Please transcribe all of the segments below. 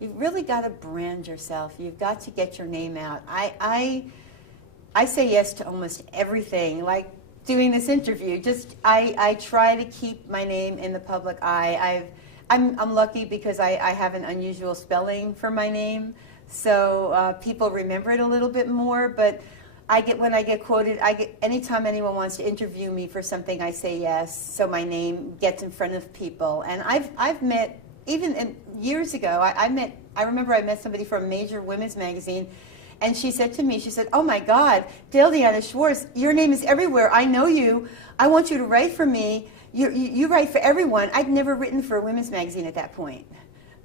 You've really got to brand yourself. You've got to get your name out. I say yes to almost everything, like doing this interview. I try to keep my name in the public eye. I'm lucky because I have an unusual spelling for my name, so people remember it a little bit more. But when I get quoted, anytime anyone wants to interview me for something, I say yes, so my name gets in front of people. And I've met, even years ago, I remember I met somebody from a major women's magazine, and she said to me, she said, "Oh my God, Daylle Deanna Schwartz, your name is everywhere. I know you. I want you to write for me. You write for everyone." I'd never written for a women's magazine at that point.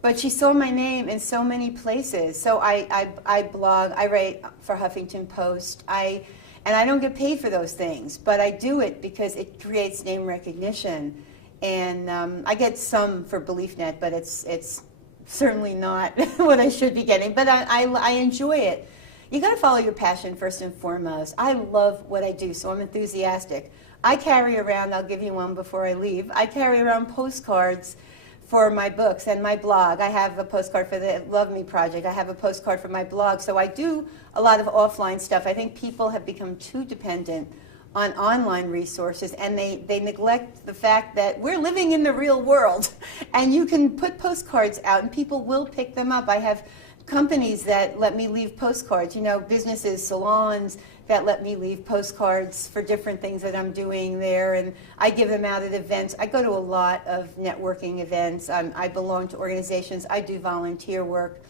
But she saw my name in so many places. So I blog, I write for Huffington Post, and I don't get paid for those things, but I do it because it creates name recognition. And I get some for BeliefNet, but it's certainly not what I should be getting. But I enjoy it. You got to follow your passion first and foremost. I love what I do, so I'm enthusiastic. I carry around, I'll give you one before I leave, I carry around postcards for my books and my blog. I have a postcard for the Love Me Project. I have a postcard for my blog. So I do a lot of offline stuff. I think people have become too dependent on online resources, and they neglect the fact that we're living in the real world. And you can put postcards out and people will pick them up. I have companies that let me leave postcards, businesses, salons that let me leave postcards for different things that I'm doing there, and I give them out at events. I go to a lot of networking events. I belong to organizations. I do volunteer work.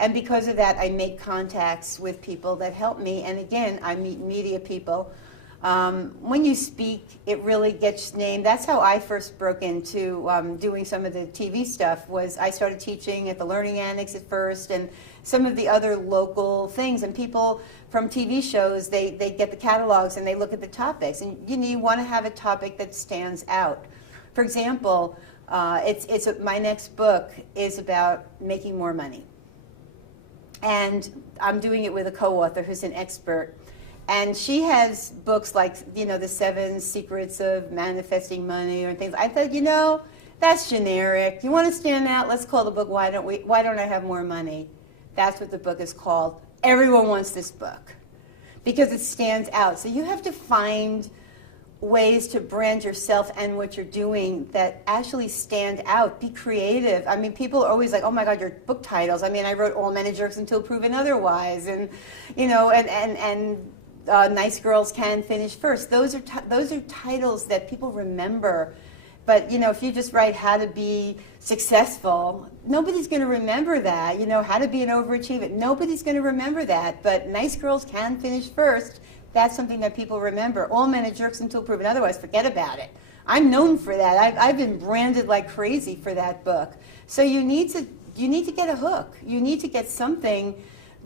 And because of that, I make contacts with people that help me. And again, I meet media people. When you speak, it really gets named. That's how I first broke into doing some of the TV stuff. Was I started teaching at the Learning Annex at first, and some of the other local things. And people from TV shows, they get the catalogs and they look at the topics. And you want to have a topic that stands out. For example, my next book is about making more money, and I'm doing it with a co-author who's an expert. And she has books like, the 7 Secrets of Manifesting Money or things. I thought, that's generic. You want to stand out? Let's call the book Why Don't I Have More Money? That's what the book is called. Everyone wants this book because it stands out. So you have to find ways to brand yourself and what you're doing that actually stand out. Be creative. I mean, people are always like, "Oh my God, your book titles." I mean, I wrote All Men Are Jerks Until Proven Otherwise, and Nice Girls Can Finish First. Those are titles that people remember. But if you just write How to Be Successful, nobody's going to remember that. How to Be an Overachiever, nobody's going to remember that. But Nice Girls Can Finish First, that's something that people remember. All Men Are Jerks Until Proven Otherwise, forget about it. I'm known for that. I've been branded like crazy for that book. So you need to get a hook. You need to get something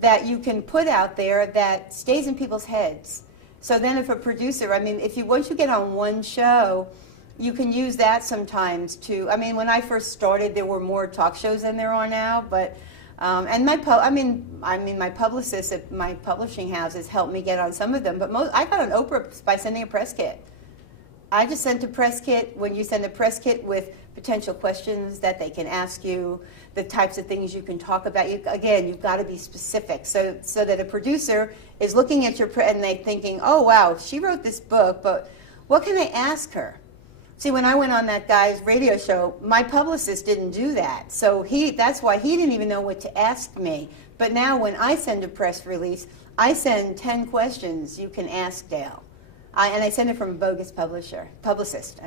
that you can put out there that stays in people's heads. So then if a producer, once you get on one show, you can use that sometimes to, when I first started, there were more talk shows than there are now, but, and my publicist at my publishing house has helped me get on some of them, but I got on Oprah by sending a press kit. I just sent a press kit. When you send a press kit with potential questions that they can ask you, the types of things you can talk about, again, you've got to be specific so that a producer is looking at and they're thinking, "Oh wow, she wrote this book, but what can I ask her?" See, when I went on that guy's radio show, my publicist didn't do that, so that's why he didn't even know what to ask me. But now when I send a press release, I send 10 questions you can ask Daylle. And I send it from a bogus publicist.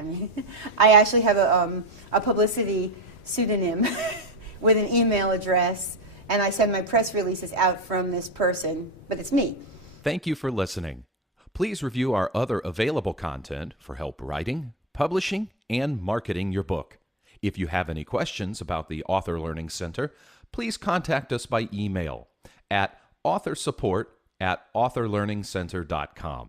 I actually have a Publicity pseudonym with an email address, and I send my press releases out from this person, but it's me. Thank you for listening. Please review our other available content for help writing, publishing, and marketing your book. If you have any questions about the Author Learning Center, please contact us by email at authorsupport@authorlearningcenter.com.